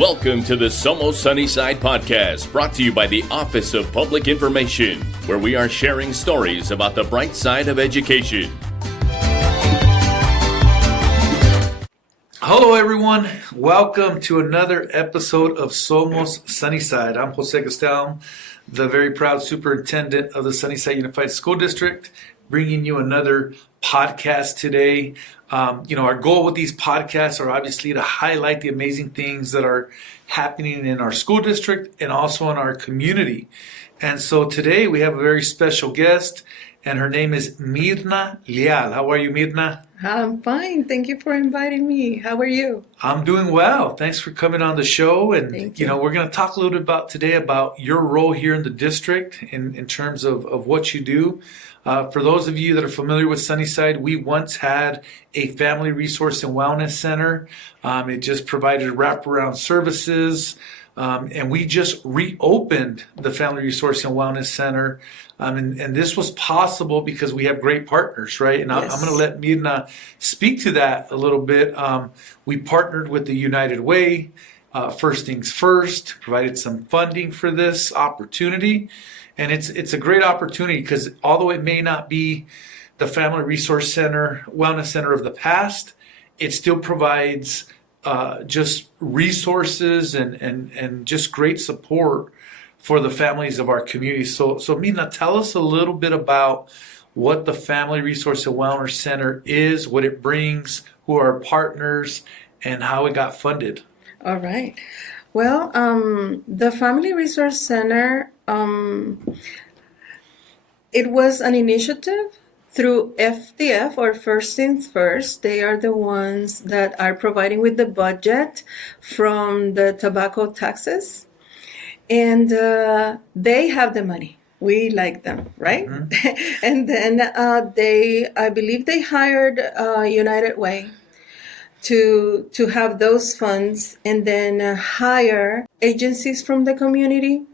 Welcome to the Somos Sunnyside podcast, brought to you by the Office of Public Information, where we are sharing stories about the bright side of education. Hello, everyone. Welcome to another episode of Somos Sunnyside. I'm Jose Gastelum, the very proud superintendent of the Sunnyside Unified School District, bringing you another podcast today. Our goal with these podcasts are obviously to highlight the amazing things that are happening in our school district and also in our community. And so today we have a very special guest, and her name is Myrna Leal. How are you, Myrna? I'm fine. Thank you for inviting me. How are you? I'm doing well. Thanks for coming on the show. And, Thank you. We're going to talk a little bit about your role here in the district in terms of what you do. For those of you that are familiar with Sunnyside, we once had a family resource and wellness center. It just provided wraparound services. And we just reopened the Family Resource and Wellness Center. And this was possible because we have great partners, right? And Yes. I'm going to let Myrna speak to that a little bit. We partnered with the United Way. First things first, provided some funding for this opportunity. And it's a great opportunity because although it may not be the Family Resource Center, Wellness Center of the past, it still provides just resources and just great support for the families of our community. So Myrna, tell us a little bit about what the Family Resource and Wellness Center is, what it brings, who are our partners, and how it got funded. All right. Well, the Family Resource Center, it was an initiative through FDF, or First Things First. They are the ones that are providing with the budget from the tobacco taxes. And they have the money. We like them, right? Mm-hmm. And then I believe they hired United Way to have those funds, and then hire agencies from the community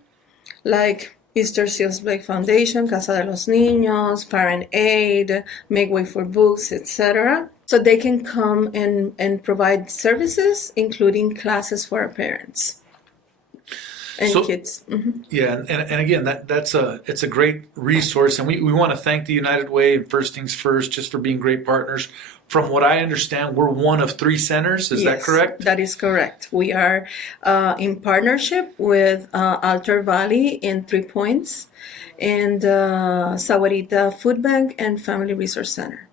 like Easter Seals Blake Foundation, Casa de los Niños, Parent Aid, Make Way for Books, etc. So they can come and provide services, including classes for our parents and kids. Mm-hmm. Yeah, and again, it's a great resource, and we want to thank the United Way and First Things First just for being great partners. From what I understand, we're one of 3 centers. Is that correct? That is correct. We are in partnership with Altar Valley in 3 Points, and Sahuarita Food Bank and Family Resource Center.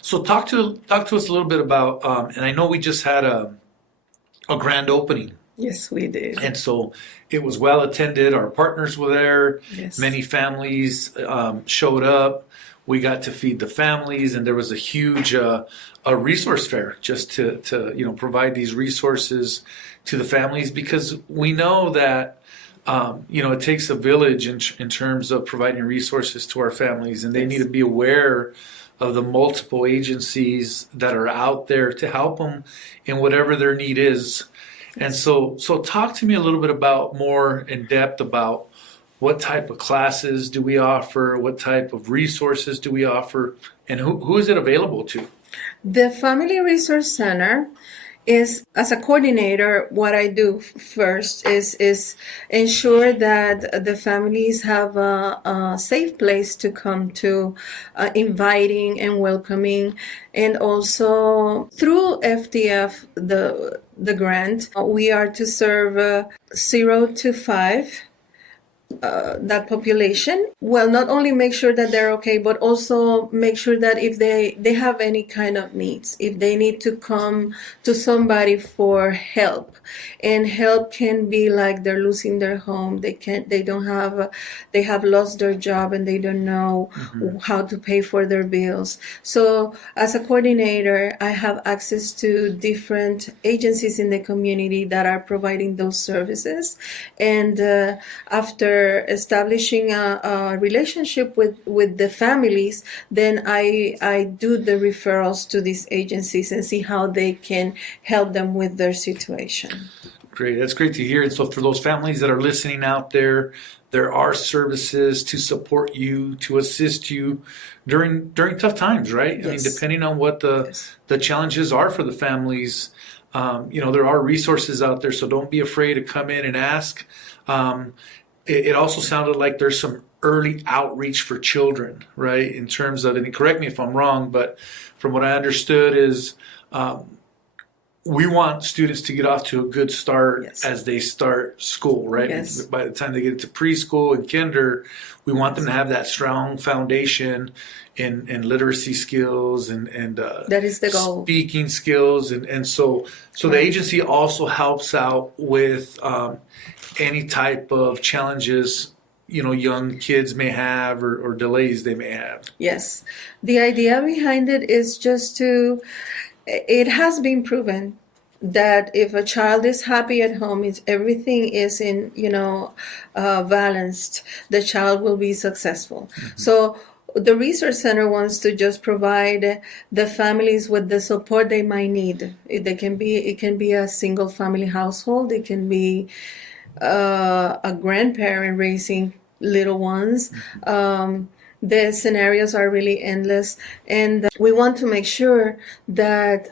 So talk to us a little bit about, and I know we just had a grand opening. Yes, we did. And so it was well attended. Our partners were there. Yes. Many families showed up. We got to feed the families, and there was a huge a resource fair just to provide these resources to the families, because we know that it takes a village in terms of providing resources to our families, and they need to be aware of the multiple agencies that are out there to help them in whatever their need is. And so talk to me a little bit more in depth about what type of classes do we offer, what type of resources do we offer, and who is it available to? The Family Resource Center is, as a coordinator, what I do first is ensure that the families have a safe place to come to, inviting and welcoming, and also through FDF, the grant, we are to serve 0 to 5. That population. Well, not only make sure that they're okay, but also make sure that if they have any kind of needs, if they need to come to somebody for help, and help can be like they're losing their home, they have lost their job and they don't know how to pay for their bills. So as a coordinator, I have access to different agencies in the community that are providing those services, and after establishing a relationship with the families, then I do the referrals to these agencies and see how they can help them with their situation. Great. That's great to hear. And so for those families that are listening out there, there are services to support you, to assist you during tough times, right? Yes. I mean, depending on what the challenges are for the families, There are resources out there, so don't be afraid to come in and ask. It also sounded like there's some early outreach for children, right? In terms of, and correct me if I'm wrong, but from what I understood is we want students to get off to a good start as they start school, right? Yes. By the time they get to preschool and kinder, we want them to have that strong foundation in literacy skills and that is the goal. Speaking skills, and so the agency also helps out with any type of challenges young kids may have or delays they may have. Yes, the idea behind it is it has been proven that if a child is happy at home, everything is in balanced, the child will be successful. Mm-hmm. So the resource center wants to just provide the families with the support they might need. It can be a single family household. It can be a grandparent raising little ones. Mm-hmm. The scenarios are really endless, and we want to make sure that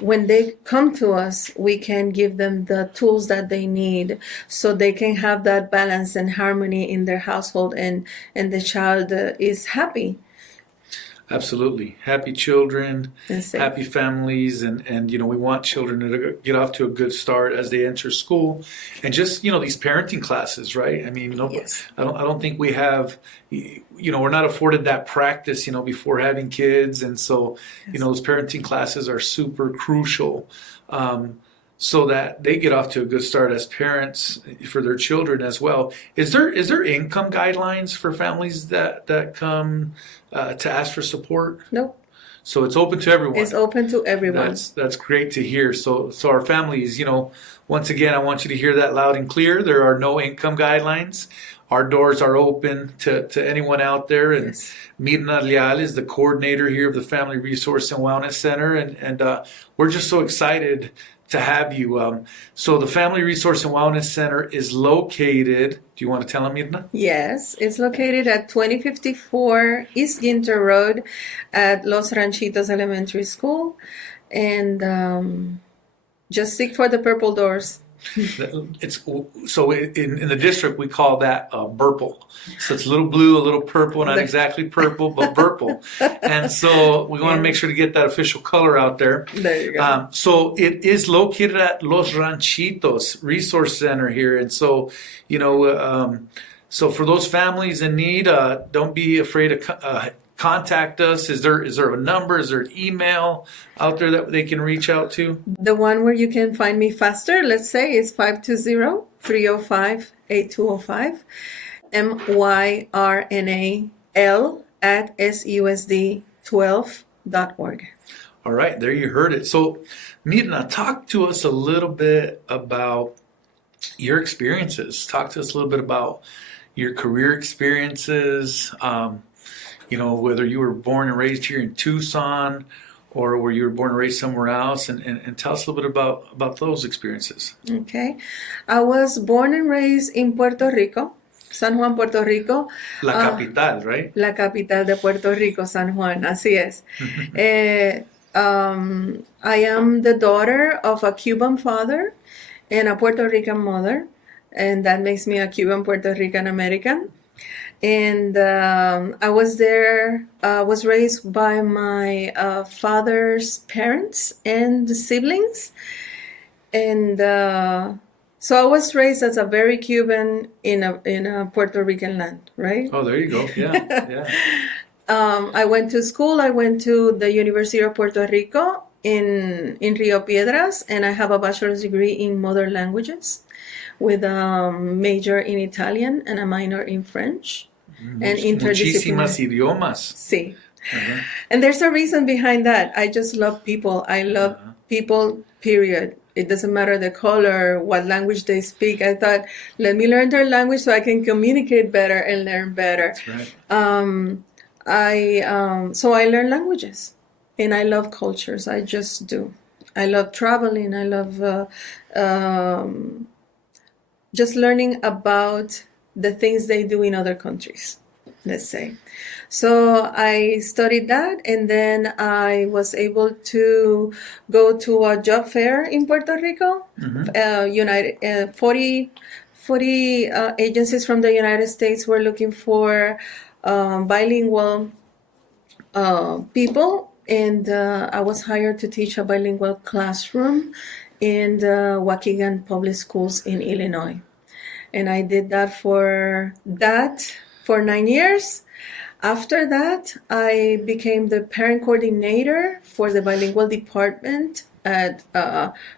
when they come to us, we can give them the tools that they need so they can have that balance and harmony in their household, and the child is happy. Absolutely. Happy children, happy families, and we want children to get off to a good start as they enter school. And just, these parenting classes, right? I mean, Yes. I don't think we have, we're not afforded that practice, before having kids. And so, those parenting classes are super crucial. So that they get off to a good start as parents for their children as well. Is there income guidelines for families that come to ask for support? No. So it's open to everyone. It's open to everyone. That's great to hear. So our families, once again, I want you to hear that loud and clear. There are no income guidelines. Our doors are open to anyone out there. And yes. Myrna Leal is the coordinator here of the Family Resource and Wellness Center. And we're just so excited to have you. So the Family Resource and Wellness Center is located, do you want to tell them, Myrna? Yes, it's located at 2054 East Ginter Road at Los Ranchitos Elementary School. And just seek for the purple doors. It's so in the district we call that burple. So it's a little blue, a little purple, not exactly purple, but burple. And so we want to make sure to get that official color out there. There you go. So it is located at Los Ranchitos Resource Center here, and so so for those families in need, don't be afraid to contact us. Is there a number? Is there an email out there that they can reach out to? The one where you can find me faster, let's say, is 520-305-8205, myrnal@susd12.org. All right, there you heard it. So, Myrna, talk to us a little bit about your experiences. Talk to us a little bit about your career experiences. Whether you were born and raised here in Tucson or where you were born and raised somewhere else, and tell us a little bit about those experiences. Okay. I was born and raised in Puerto Rico, San Juan, Puerto Rico. La capital, right? La capital de Puerto Rico, San Juan, así es. I am the daughter of a Cuban father and a Puerto Rican mother, and that makes me a Cuban Puerto Rican American. And I was raised by my father's parents and siblings. And so I was raised as a very Cuban in a Puerto Rican land, right? Oh, there you go. Yeah. I went to school. I went to the University of Puerto Rico in Rio Piedras, and I have a bachelor's degree in modern languages with a major in Italian and a minor in French. And Muchísimas idiomas. Sí. Uh-huh. And there's a reason behind that. I just love people. I love people, period. It doesn't matter the color, what language they speak. I thought, let me learn their language so I can communicate better and learn better. That's right. So I learn languages, and I love cultures. I just do. I love traveling. I love just learning about the things they do in other countries. let's say. So I studied that, and then I was able to go to a job fair in Puerto Rico. United 40 agencies from the United States were looking for bilingual people, and I was hired to teach a bilingual classroom in the Waukegan Public Schools in Illinois. And I did that for 9 years. After that, I became the parent coordinator for the bilingual department at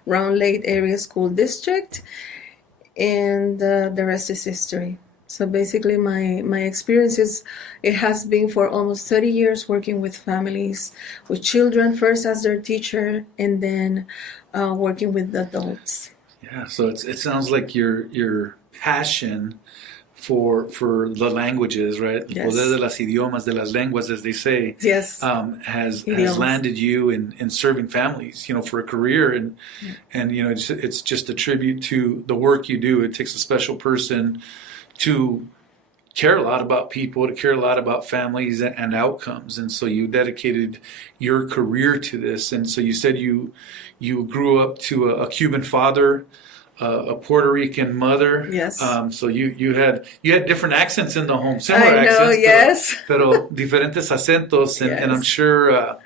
Round Lake Area School District, and the rest is history. So basically, my experience it has been for almost 30 years working with families, with children first as their teacher, and then working with adults. Yeah, so it sounds like your passion for the languages, right? Yes. Poder de las idiomas, de las lenguas, as they say, Yes. has Idiomas. landed you in serving families, for a career, and it's just a tribute to the work you do. It takes a special person to care a lot about people, to care a lot about families and outcomes, and so you dedicated your career to this. And so you said you grew up to a Cuban father, a Puerto Rican mother. Yes. So you had different accents in the home, similar I know, accents, yes. pero diferentes acentos, and Yes. I'm sure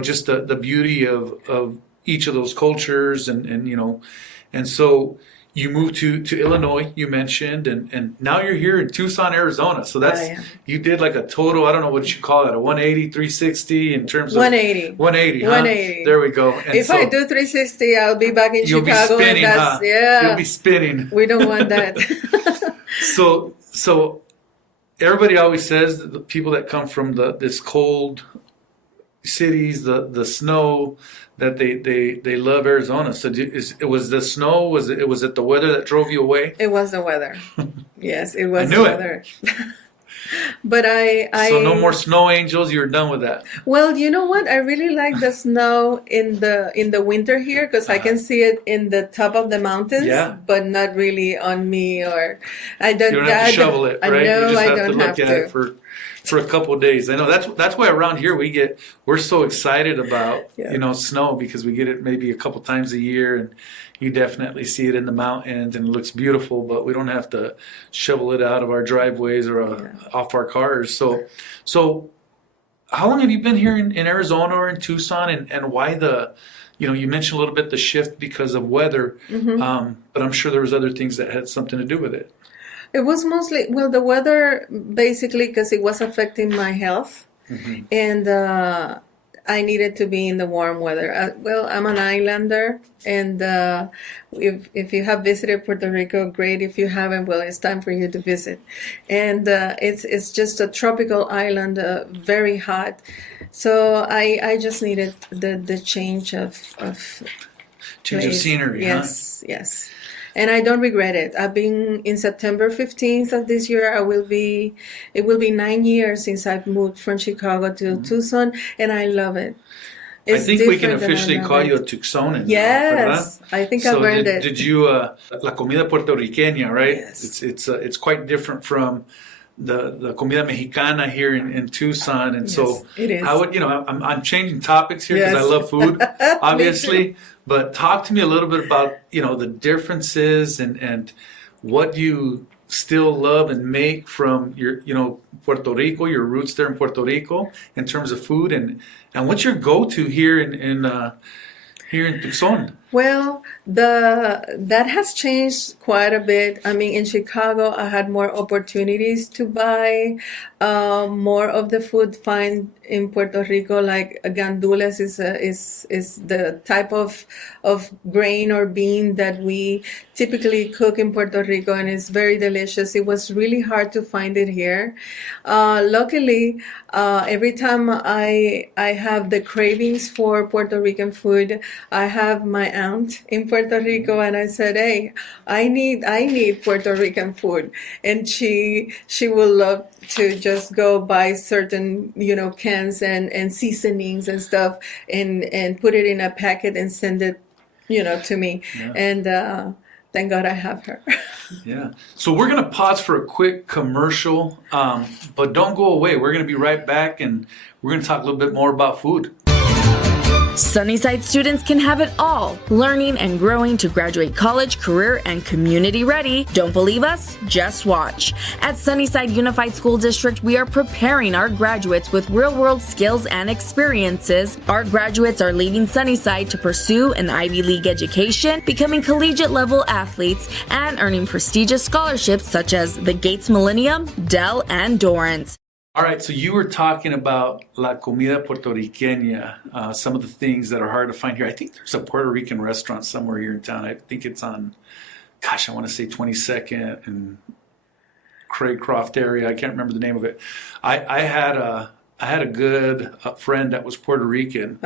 just the beauty of each of those cultures, and so you moved to Illinois, you mentioned, and now you're here in Tucson, Arizona. So you did like a total, I don't know what you call it, a 180, 360 in terms of 180. 180, huh? 180. There we go. And If I do 360, I'll be back in you'll Chicago. be spinning, and huh? Yeah. You'll be spinning. We don't want that. So everybody always says that the people that come from this cold cities, the snow, that they love Arizona. So it was the snow? Was it the weather that drove you away? It was the weather. Yes, it was I knew the it. weather. But So no more snow angels. You're done with that. Well, you know what? I really like the snow in the winter here because I can see it in the top of the mountains, Yeah. but not really on me, or I don't. You don't have to shovel it, right? No, You just I have to don't look have at to. it for a couple of days. I know that's why around here we're so excited about snow, because we get it maybe a couple times a year, and you definitely see it in the mountains and it looks beautiful, but we don't have to shovel it out of our driveways or off our cars. So how long have you been here in Arizona or in Tucson, and why you mentioned a little bit the shift because of weather, but I'm sure there was other things that had something to do with it. It was mostly, the weather, basically, because it was affecting my health. And I needed to be in the warm weather. I'm an islander, and if you have visited Puerto Rico, great. If you haven't, well, it's time for you to visit. And it's just a tropical island, very hot. So I just needed the change of Change of scenery, Yes, yes. And I don't regret it. I've been in September 15th of this year. It will be 9 years since I've moved from Chicago to Tucson, and I love it. I think we can different and I officially love call it. you a Tucsonan. Yes, I think I've earned it. Did you la comida puertorriqueña, right? Yes. It's quite different from the comida mexicana here in Tucson, and so it is. I would I'm changing topics here because Yes. I love food, obviously. too. But talk to me a little bit about the differences and what you still love and make from your Puerto Rico, your roots there in Puerto Rico, in terms of food, and what's your go-to here in Tucson? Well, that has changed quite a bit. I mean, in Chicago, I had more opportunities to buy more of the food find in Puerto Rico, like gandules is the type of grain or bean that we typically cook in Puerto Rico, and it's very delicious. It was really hard to find it here. Luckily, every time I have the cravings for Puerto Rican food, I have my aunt in Puerto Rico, and I said, "Hey, I need Puerto Rican food," and she will love to just go buy certain cans and seasonings and stuff and put it in a packet and send it to me. Yeah. And thank God I have her. Yeah. So we're going to pause for a quick commercial, but don't go away. We're going to be right back, and we're going to talk a little bit more about food. Sunnyside students can have it all, learning and growing to graduate college, career, and community ready. Don't believe us? Just watch. At Sunnyside Unified School District, we are preparing our graduates with real-world skills and experiences. Our graduates are leaving Sunnyside to pursue an Ivy League education, becoming collegiate-level athletes, and earning prestigious scholarships such as the Gates Millennium, Dell, and Dorrance. All right, so you were talking about la comida puertorriqueña, some of the things that are hard to find here. I think there's a Puerto Rican restaurant somewhere here in town. I think it's on, I want to say 22nd and Craycroft area. I can't remember the name of it. I had a good friend that was Puerto Rican,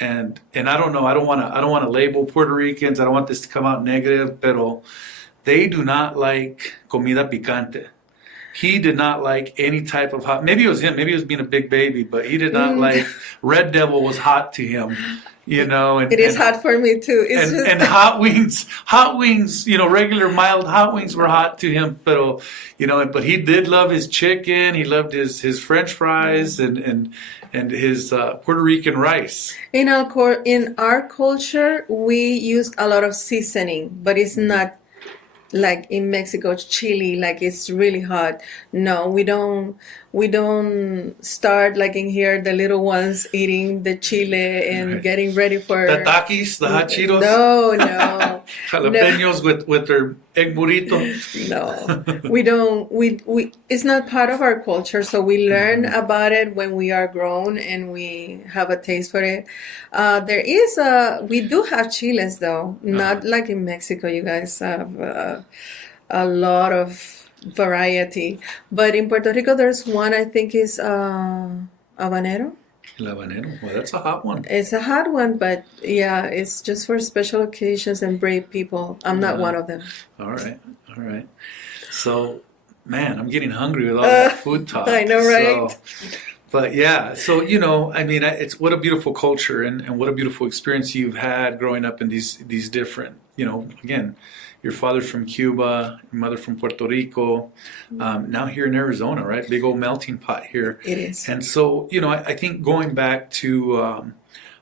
and I don't know. I don't want to label Puerto Ricans. I don't want this to come out negative, pero they do not like comida picante. He did not like any type of hot. Maybe it was him. Maybe he was being a big baby, but he did not like. Red Devil was hot to him, you know. And, it is hot for me too. And hot wings, you know, regular mild hot wings were hot to him. But but he did love his chicken. He loved his French fries and his Puerto Rican rice. In our culture, we use a lot of seasoning, but it's not like in Mexico, chili, like it's really hot. No, we don't start like in here, the little ones eating the chile and getting ready for the Takis, the hot Cheetos. No. Jalapenos with their egg burrito. No, we don't. We it's not part of our culture, so we learn about it when we are grown and we have a taste for it. We do have chiles though, not like in Mexico. You guys have a lot of variety, but in Puerto Rico there's one I think is habanero. El habanero. Well, that's a hot one. It's a hot one, but yeah, it's just for special occasions and brave people. I'm not one of them. All right. So, man, I'm getting hungry with all that food talk. I know, right? But yeah, so, you know, I mean, it's what a beautiful culture and what a beautiful experience you've had growing up in these different, you know, again, your father's from Cuba, your mother from Puerto Rico, now here in Arizona, right? Big old melting pot here. It is. And so, you know, I think going back to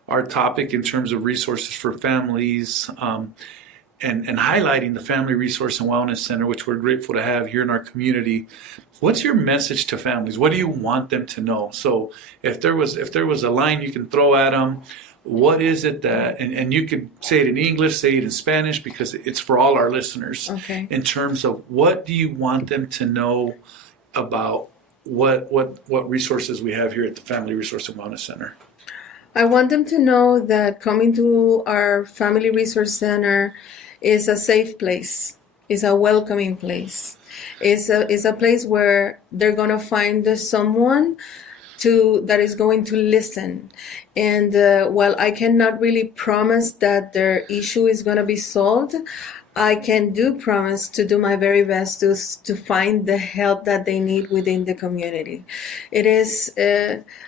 our topic in terms of resources for families and highlighting the Family Resource and Wellness Center, which we're grateful to have here in our community, what's your message to families? What do you want them to know? So if there was a line you can throw at them, what is it that, and you could say it in English, say it in Spanish, because it's for all our listeners. Okay. In terms of what do you want them to know about what resources we have here at the Family Resource and Wellness Center? I want them to know that coming to our Family Resource Center is a safe place, is a welcoming place, is a place where they're going to find someone that is going to listen. And while I cannot really promise that their issue is going to be solved, I can promise to do my very best to find the help that they need within the community. It is,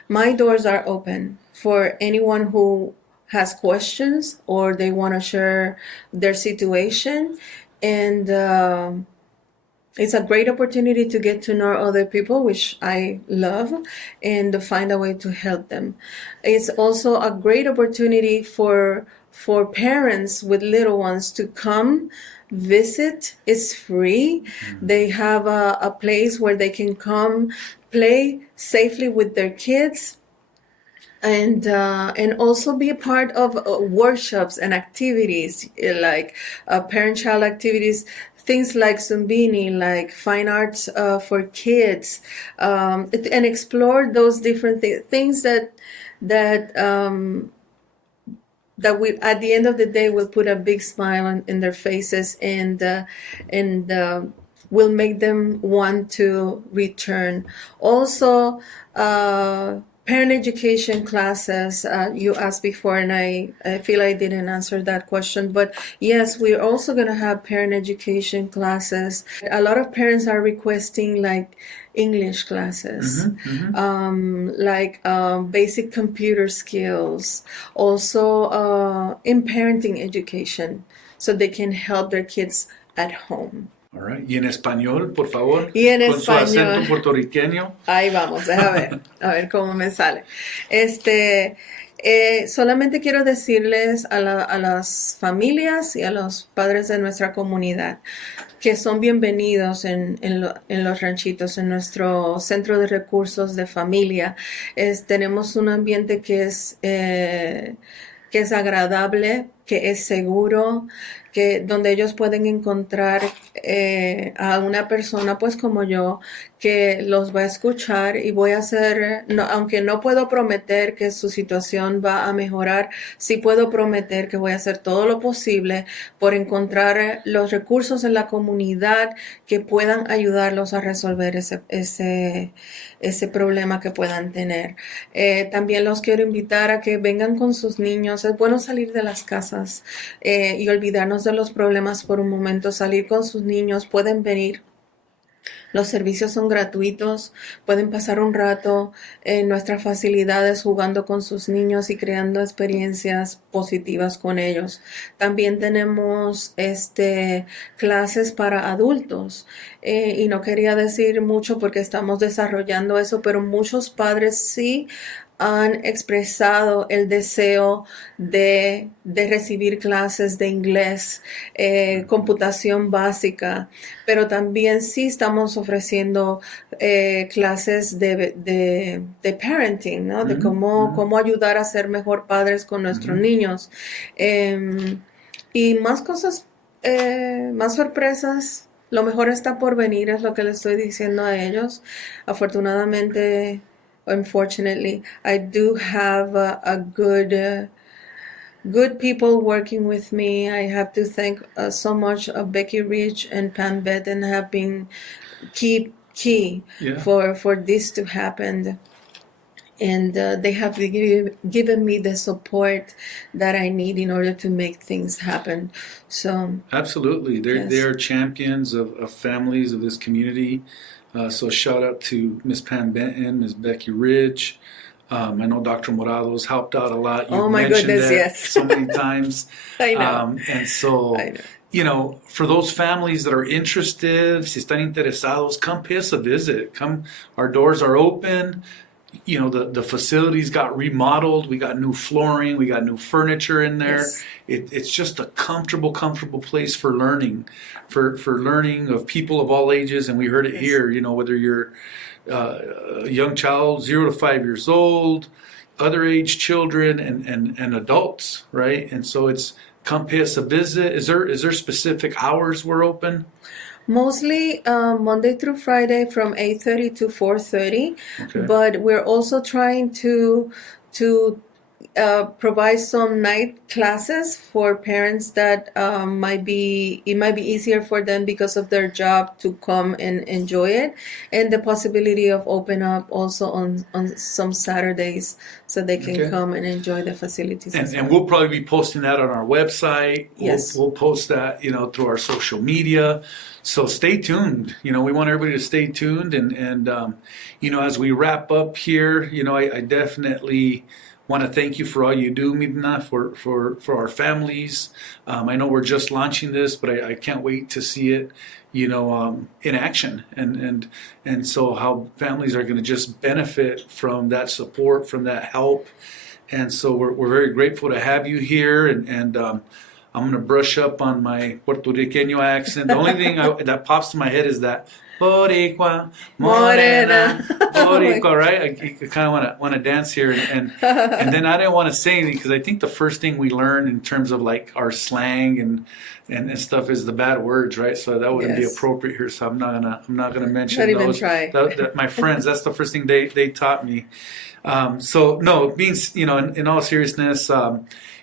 my doors are open for anyone who has questions or they want to share their situation. And it's a great opportunity to get to know other people, which I love, and to find a way to help them. It's also a great opportunity for parents with little ones to come visit. It's free. They have a place where they can come play safely with their kids, and also be a part of workshops and activities like parent-child activities. Things like Zumbini, like fine arts for kids, and explore those different things that we, at the end of the day, will put a big smile in their faces and will make them want to return. Also, parent education classes, you asked before, and I feel I didn't answer that question. But yes, we're also going to have parent education classes. A lot of parents are requesting like English classes, basic computer skills, also in parenting education, so they can help their kids at home. All right. Y en español, por favor. Y en con español. Su acento puertorriqueño. Ahí vamos, a ver cómo me sale. Solamente quiero decirles a las familias y a los padres de nuestra comunidad que son bienvenidos en los ranchitos, en nuestro centro de recursos de familia. Tenemos un ambiente que es agradable, que es seguro, donde ellos pueden encontrar a una persona pues como yo, que los va a escuchar, y voy a hacer, aunque no puedo prometer que su situación va a mejorar, sí puedo prometer que voy a hacer todo lo posible por encontrar los recursos en la comunidad que puedan ayudarlos a resolver ese problema que puedan tener. También los quiero invitar a que vengan con sus niños. Es bueno salir de las casas y olvidarnos de los problemas por un momento, salir con sus niños. Pueden venir. Los servicios son gratuitos, pueden pasar un rato en nuestras facilidades jugando con sus niños y creando experiencias positivas con ellos. También tenemos clases para adultos, y no quería decir mucho porque estamos desarrollando eso, pero muchos padres sí han expresado el deseo de recibir clases de inglés, computación básica, pero también sí estamos ofreciendo clases de parenting, ¿no? De cómo ayudar a ser mejor padres con nuestros niños. Y más cosas, más sorpresas. Lo mejor está por venir, es lo que les estoy diciendo a ellos. Afortunadamente, unfortunately, I do have a good people working with me. I have to thank so much Becky Rich and Pam Betten have been key for this to happen. And they have given me the support that I need in order to make things happen. So absolutely, they are champions of families of this community. So shout out to Miss Pam Benton, Miss Becky Ridge. I know Dr. Morado's helped out a lot. Oh my goodness, yes. So many times. I know. And so, for those families that are interested, si están interesados, come pay us a visit. Come, our doors are open. The facilities got remodeled. We got new flooring. We got new furniture in there. Yes. It's just a comfortable place for learning, for learning of people of all ages. And we heard it here, whether you're a young child, 0 to 5 years old, other age children, and adults, right? And so it's come pay us a visit. Is there specific hours we're open? Mostly Monday through Friday from 8:30 to 4:30, but we're also trying to provide some night classes for parents that it might be easier for them because of their job to come and enjoy it, and the possibility of open up also on some Saturdays so they can come and enjoy the facilities. And we'll probably be posting that on our website. Yes. We'll post that, through our social media. So stay tuned. We want everybody to stay tuned. And as we wrap up here, I definitely want to thank you for all you do, Myrna, for our families. I know we're just launching this, but I can't wait to see it, in action. And so how families are going to just benefit from that support, from that help. And so we're very grateful to have you here. And I'm going to brush up on my Puerto Rican accent. The only thing that pops to my head is that Boricua, Morena, Boricua, right? I kind of want to dance here. And then I didn't want to say anything because I think the first thing we learn in terms of like our slang and stuff is the bad words, right? So that wouldn't be appropriate here. So I'm not gonna mention Not those. even try. My friends, that's the first thing they taught me. So no, it means, in all seriousness,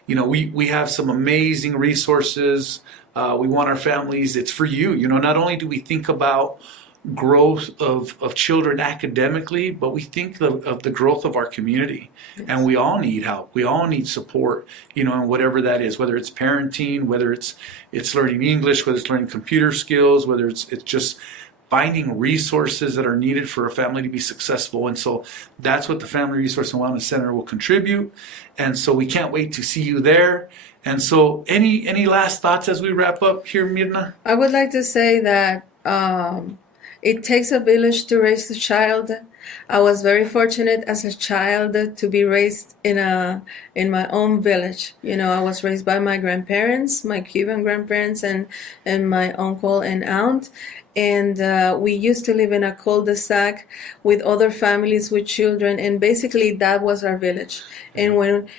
we have some amazing resources. We want our families. It's for you. Not only do we think about growth of children academically, but we think of the growth of our community. And we all need help. We all need support, you know, and whatever that is, whether it's parenting, whether it's learning English, whether it's learning computer skills, whether it's just finding resources that are needed for a family to be successful. And so that's what the Family Resource and Wellness Center will contribute. And so we can't wait to see you there. And so any last thoughts as we wrap up here, Myrna? I would like to say that it takes a village to raise a child. I was very fortunate as a child to be raised in my own village. You know, I was raised by my grandparents, my Cuban grandparents, and my uncle and aunt. And we used to live in a cul-de-sac with other families with children, and basically that was our village. And when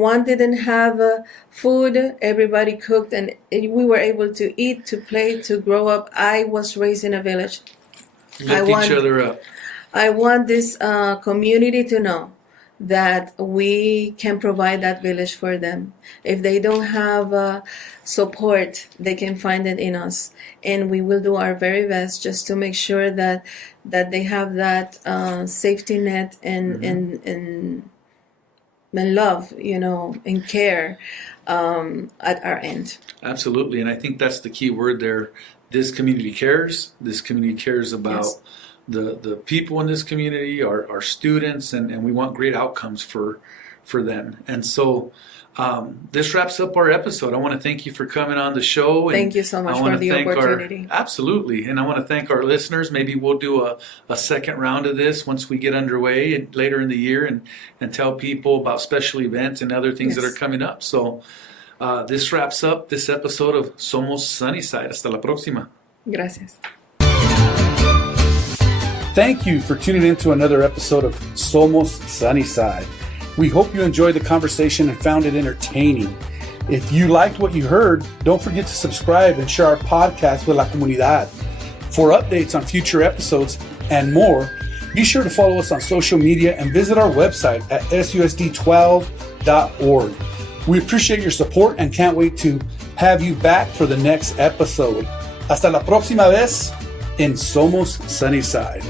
one didn't have food, everybody cooked, and we were able to eat, to play, to grow up. I was raised in a village. Lift each other up. I want this community to know that we can provide that village for them. If they don't have support, they can find it in us. And we will do our very best just to make sure that they have that safety net and love, you know, and care at our end. Absolutely. And I think that's the key word there. This community cares. This community cares about the people in this community, our students, and we want great outcomes for them. And so this wraps up our episode. I want to thank you for coming on the show. And thank you so much for the opportunity. Absolutely. And I want to thank our listeners. Maybe we'll do a second round of this once we get underway later in the year and tell people about special events and other things that are coming up. So this wraps up this episode of Somos Sunnyside. Hasta la próxima. Gracias. Thank you for tuning in to another episode of Somos Sunnyside. We hope you enjoyed the conversation and found it entertaining. If you liked what you heard, don't forget to subscribe and share our podcast with la comunidad. For updates on future episodes and more, be sure to follow us on social media and visit our website at susd12.org. We appreciate your support and can't wait to have you back for the next episode. Hasta la próxima vez en Somos Sunnyside.